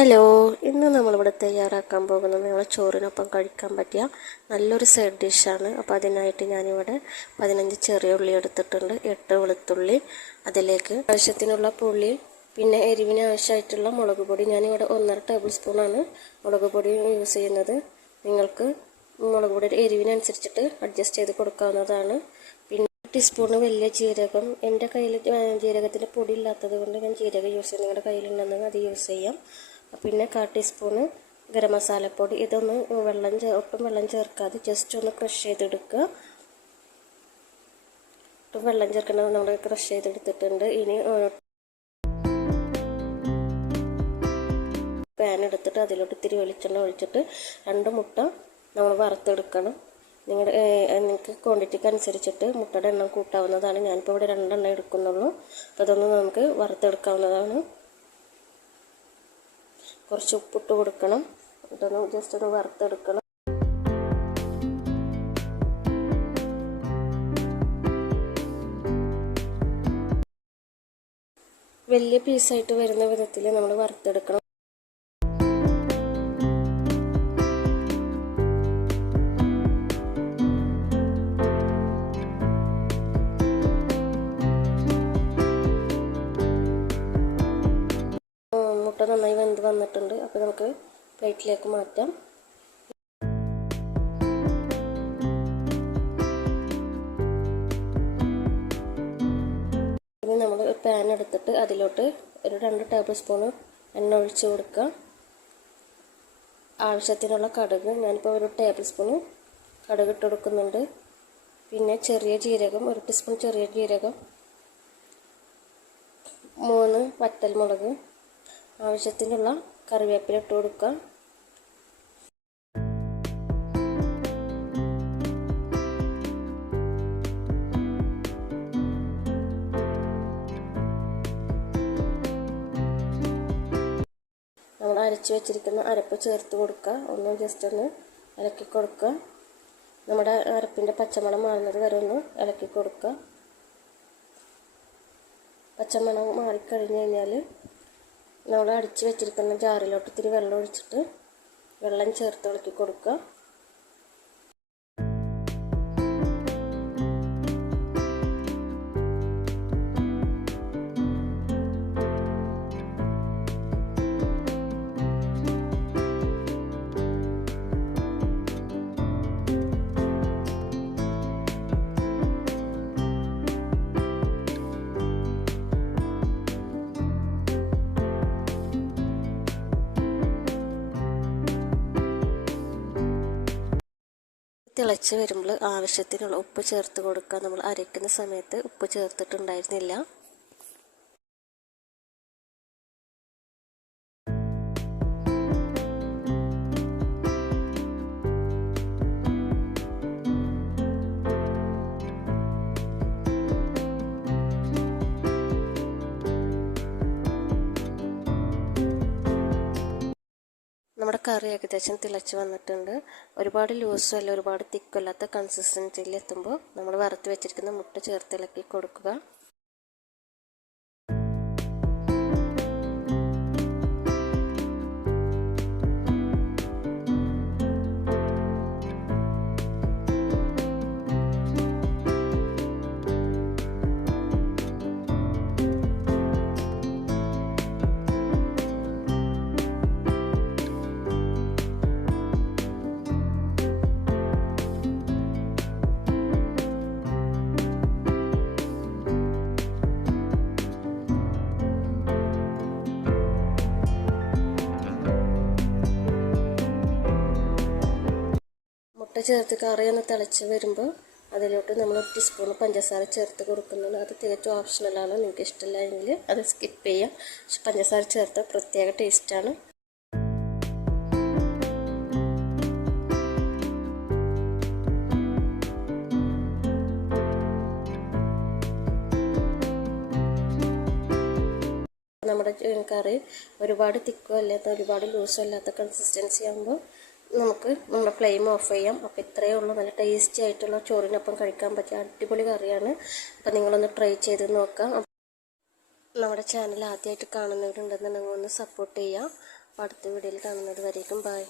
Hello, ഇന്ന് നമ്മളിവിടെ തയ്യാറാക്കാൻ പോകുന്നത് നിങ്ങൾ ചോറിനൊപ്പം കഴിക്കാൻ പറ്റിയ നല്ലൊരു സൈഡ് ഡിഷാണ്. അപ്പോൾ അതിനായിട്ട് ഞാനിവിടെ 15 ചെറിയ ഉള്ളി എടുത്തിട്ടുണ്ട്, 8 വെളുത്തുള്ളി, അതിലേക്ക് ആവശ്യത്തിനുള്ള പുളി, പിന്നെ എരിവിന് ആവശ്യമായിട്ടുള്ള മുളക് പൊടി. ഞാനിവിടെ 1.5 ടേബിൾ സ്പൂണാണ് മുളക് പൊടി യൂസ് ചെയ്യുന്നത്. നിങ്ങൾക്ക് മുളക് പൊടി എരിവിനനുസരിച്ചിട്ട് അഡ്ജസ്റ്റ് ചെയ്ത് കൊടുക്കാവുന്നതാണ്. പിന്നെ ടീസ്പൂണ് വലിയ ജീരകം. എൻ്റെ കയ്യിൽ ജീരകത്തിൻ്റെ പൊടി ഇല്ലാത്തത് കൊണ്ട് ഞാൻ ജീരകം യൂസ് ചെയ്യും. നിങ്ങളുടെ കയ്യിലുണ്ടെങ്കിൽ അത് യൂസ് ചെയ്യാം. പിന്നെ 1/4 ടീസ്പൂണ് ഗരം മസാലപ്പൊടി. ഇതൊന്ന് ഒട്ടും വെള്ളം ചേർക്കാതെ ജസ്റ്റ് ഒന്ന് ക്രഷ് ചെയ്തെടുക്കുക. ഒട്ടും വെള്ളം ചേർക്കേണ്ടത് നമ്മൾ ക്രഷ് ചെയ്തെടുത്തിട്ടുണ്ട്. ഇനി പാൻ എടുത്തിട്ട് അതിലോട്ട് ഇത്തിരി വെളിച്ചെണ്ണ ഒഴിച്ചിട്ട് 2 മുട്ട നമ്മൾ വറുത്തെടുക്കണം. നിങ്ങൾക്ക് ക്വാണ്ടിറ്റിക്ക് അനുസരിച്ചിട്ട് മുട്ടയുടെ എണ്ണം കൂട്ടാവുന്നതാണ്. ഞാനിപ്പോൾ ഇവിടെ 2 എണ്ണം എടുക്കുന്നുള്ളൂ. അപ്പോൾ അതൊന്ന് നമുക്ക് വറുത്തെടുക്കാവുന്നതാണ്. കുറച്ച് ഉപ്പിട്ട് കൊടുക്കണം. ഇതൊന്ന് ജസ്റ്റ് ഒന്ന് വറുത്തെടുക്കണം. വലിയ പീസായിട്ട് വരുന്ന വിധത്തിൽ നമ്മൾ വറുത്തെടുക്കണം. മുട്ട നന്നായി വെന്ത് വന്നിട്ടുണ്ട്. അപ്പോൾ നമുക്ക് പ്ലേറ്റിലേക്ക് മാറ്റാം. ഇനി നമ്മൾ ഒരു പാൻ എടുത്തിട്ട് അതിലോട്ട് ഒരു 2 ടേബിൾ സ്പൂണ് എണ്ണ ഒഴിച്ച് കൊടുക്കുക. ആവശ്യത്തിനുള്ള കടുക്, ഞാനിപ്പോൾ ഒരു ടേബിൾ സ്പൂണ് കടുക് ഇട്ട് കൊടുക്കുന്നുണ്ട്. പിന്നെ ചെറിയ ജീരകം, 1 ടീസ്പൂൺ ചെറിയ ജീരകം, 3 വറ്റൽമുളക്, ആവശ്യത്തിനുള്ള കറിവേപ്പില ഇട്ട് കൊടുക്കുക. നമ്മൾ അരച്ച് വെച്ചിരിക്കുന്ന അരപ്പ് ചേർത്ത് കൊടുക്കുക. ഒന്ന് ജസ്റ്റ് ഒന്ന് ഇളക്കി കൊടുക്കുക. നമ്മുടെ അരപ്പിൻ്റെ പച്ചമണം മാറുന്നത് വരെ ഒന്ന് ഇളക്കി കൊടുക്കുക. പച്ചമണം മാറിക്കഴിഞ്ഞ് കഴിഞ്ഞാൽ നമ്മൾ അടിച്ച് വെച്ചിരിക്കുന്ന ജാറിലോട്ട് ഇത്തിരി വെള്ളം ഒഴിച്ചിട്ട് വെള്ളം ചേർത്ത് ഇളക്കി കൊടുക്കുക. തിളച്ച് വരുമ്പോൾ ആവശ്യത്തിനുള്ള ഉപ്പ് ചേർത്ത് കൊടുക്കുക. നമ്മൾ അരയ്ക്കുന്ന സമയത്ത് ഉപ്പ് ചേർത്തിട്ടുണ്ടായിരുന്നില്ല. നമ്മുടെ കറി ഏകദേശം തിളച്ച് വന്നിട്ടുണ്ട്. ഒരുപാട് ലൂസും അല്ല ഒരുപാട് തിക്കല്ലാത്ത കൺസിസ്റ്റൻസിയിൽ എത്തുമ്പോൾ നമ്മൾ വറുത്ത് വെച്ചിരിക്കുന്ന മുട്ട ചേർത്ത് ഇളക്കി കൊടുക്കുക. മുട്ട ചേർത്ത് കറി ഒന്ന് തിളച്ച് വരുമ്പോൾ അതിലോട്ട് നമ്മൾ 1 ടീസ്പൂൺ പഞ്ചസാര ചേർത്ത് കൊടുക്കുന്നുണ്ട്. അത് തികച്ചും ഓപ്ഷണലാണ്. നിങ്ങൾക്ക് ഇഷ്ടമില്ല എങ്കിൽ അത് സ്കിപ്പ് ചെയ്യാം. പക്ഷെ പഞ്ചസാര ചേർത്ത പ്രത്യേക ടേസ്റ്റാണ്. നമ്മുടെ കറി ഒരുപാട് തിക്കോ അല്ലാത്ത ഒരുപാട് ലൂസോ അല്ലാത്ത കൺസിസ്റ്റൻസി ആകുമ്പോൾ നമുക്ക് നമ്മുടെ ഫ്ലെയിം ഓഫ് ചെയ്യാം. അപ്പോൾ ഇത്രയേ ഉള്ളൂ. നല്ല ടേസ്റ്റി ആയിട്ടുള്ള ചോറിനൊപ്പം കഴിക്കാൻ പറ്റിയ അടിപൊളി കറിയാണ്. അപ്പോൾ നിങ്ങളൊന്ന് ട്രൈ ചെയ്ത് നോക്കാം. നമ്മുടെ ചാനൽ ആദ്യമായിട്ട് കാണുന്നവരുണ്ടെന്നുണ്ടെങ്കിൽ ഒന്ന് സപ്പോർട്ട് ചെയ്യാം. അപ്പോൾ അടുത്ത വീഡിയോയിൽ കാണുന്നത് വരേക്കും ബൈ.